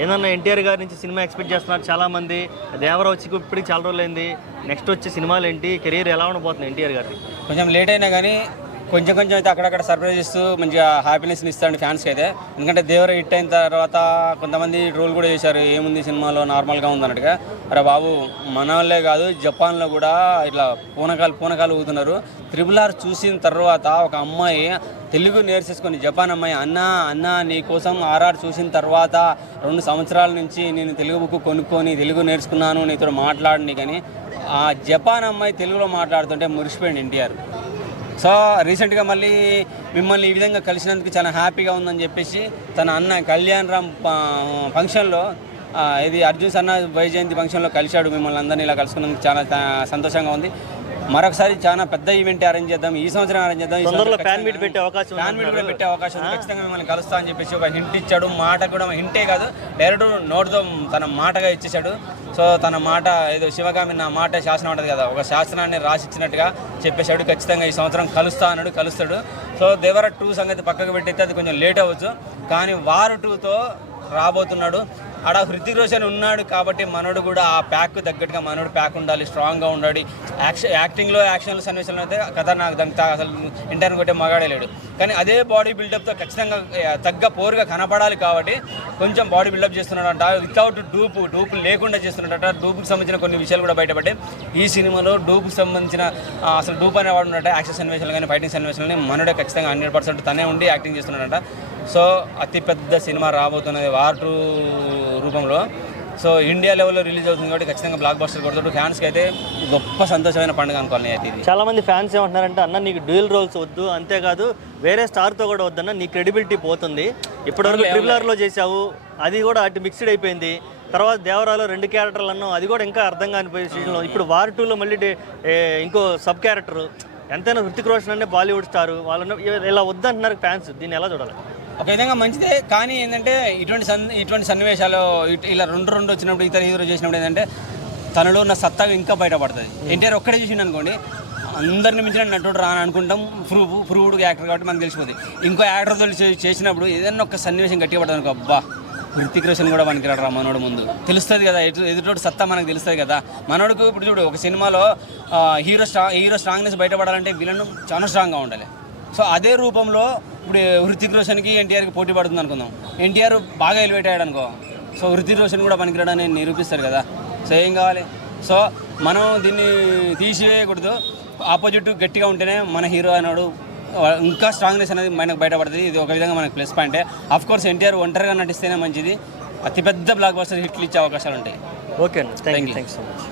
ఏదన్నా ఎన్టీఆర్ గారి నుంచి సినిమా ఎక్స్పెక్ట్ చేస్తున్నారు చాలామంది. దేవర వచ్చి ఇప్పటికి చాలా రోజులైంది. నెక్స్ట్ వచ్చే సినిమాలు ఏంటి, కెరీర్ ఎలా ఉండబోతుంది ఎన్టీఆర్ గారికి? కొంచెం లేట్ అయినా కానీ కొంచెం అయితే అక్కడక్కడ సర్ప్రైజ్ ఇస్తూ మంచిగా హ్యాపీనెస్ని ఇస్తాడు ఫ్యాన్స్కి అయితే. ఎందుకంటే దేవర హిట్ అయిన తర్వాత కొంతమంది ట్రోల్ కూడా చేశారు, ఏముంది సినిమాలో నార్మల్గా ఉందన్నట్టుగా. అరే బాబు, మన వాళ్ళే కాదు జపాన్లో కూడా ఇట్లా పూనకాలు ఊగుతున్నారు. RRR చూసిన తర్వాత ఒక అమ్మాయి తెలుగు నేర్చేసుకొని జపాన్ అమ్మాయి అన్న నీ కోసం RRR చూసిన తర్వాత 2 సంవత్సరాల నుంచి నేను తెలుగు బుక్ కొనుక్కొని తెలుగు నేర్చుకున్నాను, నీతో మాట్లాడిని. కానీ ఆ జపాన్ అమ్మాయి తెలుగులో మాట్లాడుతుంటే మురిసిపోయింది ఎన్టీఆర్. సో రీసెంట్గా మళ్ళీ మిమ్మల్ని ఈ విధంగా కలిసినందుకు చాలా హ్యాపీగా ఉందని చెప్పేసి తన అన్న కళ్యాణ్ రామ్ ఫంక్షన్లో, ఇది అర్జున్ సన్న వైజయంతి ఫంక్షన్లో కలిశాడు. మిమ్మల్ని అందరినీ ఇలా కలుసుకున్నందుకు చాలా సంతోషంగా ఉంది. మరొకసారి చాలా పెద్ద ఈవెంట్ అరేంజ్ చేద్దాం, ఈ సంవత్సరం అరేంజ్ చేద్దాం. ఫ్యాన్ మీట్ పెట్టే అవకాశం ఉంది. ఖచ్చితంగా మిమ్మల్ని కలుస్తా అని చెప్పేసి ఒక హింట్ ఇచ్చాడు. మాట కూడా హింటే కాదు, డైరెక్ట్ నోట్తో తన మాటగా ఇచ్చేసాడు. సో తన మాట ఏదో శివగామి నా మాట శాసనం ఉంటుంది కదా, ఒక శాసనాన్ని రాసిచ్చినట్టుగా చెప్పేశాడు. ఖచ్చితంగా ఈ సంవత్సరం కలుస్తా అన్నాడు, కలుస్తాడు. సో దేవర 2 సంగతి పక్కకు పెట్టయితే అది కొంచెం లేట్ అవ్వచ్చు, కానీ వార్ 2తో రాబోతున్నాడు. ఆడ హృతిక్ రోషన్ ఉన్నాడు కాబట్టి మనోడు కూడా ఆ ప్యాక్ తగ్గట్టుగా మనోడు ప్యాక్ ఉండాలి, స్ట్రాంగ్గా ఉండాలి. యాక్టింగ్లో యాక్షన్లు సన్నివేశంలో అయితే కథ నాకు దానికి అసలు ఇంటర్ని కొట్టే మగాడలేడు. కానీ అదే బాడీ బిల్డప్తో ఖచ్చితంగా తగ్గ పోరుగా కనపడాలి కాబట్టి కొంచెం బాడీ బిల్డప్ చేస్తున్నాడంట. వితౌట్ డూపు లేకుండా చేస్తున్నాడట. డూపుకి సంబంధించిన కొన్ని విషయాలు కూడా బయటపడ్డాయి ఈ సినిమాలో. డూపుకి సంబంధించిన అసలు డూప్ అనేవాడు ఉన్నట్ట. యాక్షన్ సన్నివేశాలు కానీ ఫైటింగ్ సన్నివేశాలని మనోడే ఖచ్చితంగా 100% తనే ఉండి యాక్టింగ్ చేస్తున్నాడంట. సో అతిపెద్ద సినిమా రాబోతున్నది వార్ 2 రూపంలో. సో ఇండియా లెవెల్లో రిలీజ్ అవుతుంది కాబట్టి ఖచ్చితంగా బ్లాక్ బస్టర్ కొడుతాడు. ఫ్యాన్స్కి అయితే గొప్ప సంతోషమైన పండుగ అనుకోవాలి అయితే. ఇది చాలా మంది ఫ్యాన్స్ ఏమంటున్నారంటే, అన్న నీకు డ్యూయల్ రోల్స్ వద్దు, అంతేకాదు వేరే స్టార్తో కూడా వద్దన్న, నీ క్రెడిబిలిటీ పోతుంది. ఇప్పటివరకు RRRలో చేసావు, అది కూడా అటు మిక్స్డ్ అయిపోయింది. తర్వాత దేవరాలో 2 క్యారెక్టర్లు అన్నావు, అది కూడా ఇంకా అర్థం కాని పొజిషన్లో. ఇప్పుడు వార్ 2లో మళ్ళీ ఇంకో సబ్ క్యారెక్టర్. ఎంతైనా హృతిక్ రోషన్ అంటే బాలీవుడ్ స్టార్, వాళ్ళని ఇలా వద్దంటున్నారు ఫ్యాన్స్. దీన్ని ఎలా చూడాలి? ఒక విధంగా మంచిదే, కానీ ఏంటంటే ఇటువంటి సన్నివేశాలు ఇలా 2 వచ్చినప్పుడు ఇతర హీరో చేసినప్పుడు ఏంటంటే తనలో ఉన్న సత్తా ఇంకా బయటపడుతుంది. ఎన్టీఆర్ ఒక్కడే చూసిండు అనుకోండి, అందరిని మించిన నటుడు రాని అనుకుంటాం. ప్రూవ్డ్ యాక్టర్ కాబట్టి మనకు తెలిసిపోతుంది. ఇంకో యాక్టర్తో చేసినప్పుడు ఏదైనా ఒక సన్నివేశం గట్టిగా పడదు అనుకో, అబ్బా హృతిక్ రోషన్ కూడా పనికిరాడు రా మనోడు ముందు, తెలుస్తుంది కదా ఎదుటోడు సత్తా మనకు తెలుస్తుంది కదా. మనోడుకు ఇప్పుడు చూడు, ఒక సినిమాలో హీరో స్ట్రాంగ్నెస్ బయటపడాలంటే విలన్ చాలా స్ట్రాంగ్గా ఉండాలి. సో అదే రూపంలో ఇప్పుడు హృతిక్ రోషన్కి ఎన్టీఆర్కి పోటీ పడుతుంది అనుకుందాం. ఎన్టీఆర్ బాగా ఎలివేట్ అయ్యాడు అనుకో, సో హృతిక్ రోషన్ కూడా పనికిరాడని నిరూపిస్తారు కదా. సో ఏం కావాలి? సో మనం దీన్ని తీసివేయకూడదు. ఆపోజిట్ గట్టిగా ఉంటేనే మన హీరో అన్నాడు ఇంకా స్ట్రాంగ్నెస్ అనేది మనకు బయటపడుతుంది. ఇది ఒక విధంగా మనకు ప్లస్ పాయింటే. ఆఫ్ కోర్స్ ఎన్టీఆర్ ఒంటరిగా నటిస్తేనే మంచిది. అతిపెద్ద బ్లాక్ బస్టర్ హిట్లు ఇచ్చే అవకాశాలు ఉంటాయి. ఓకే అండి, థ్యాంక్ యూ సో మచ్.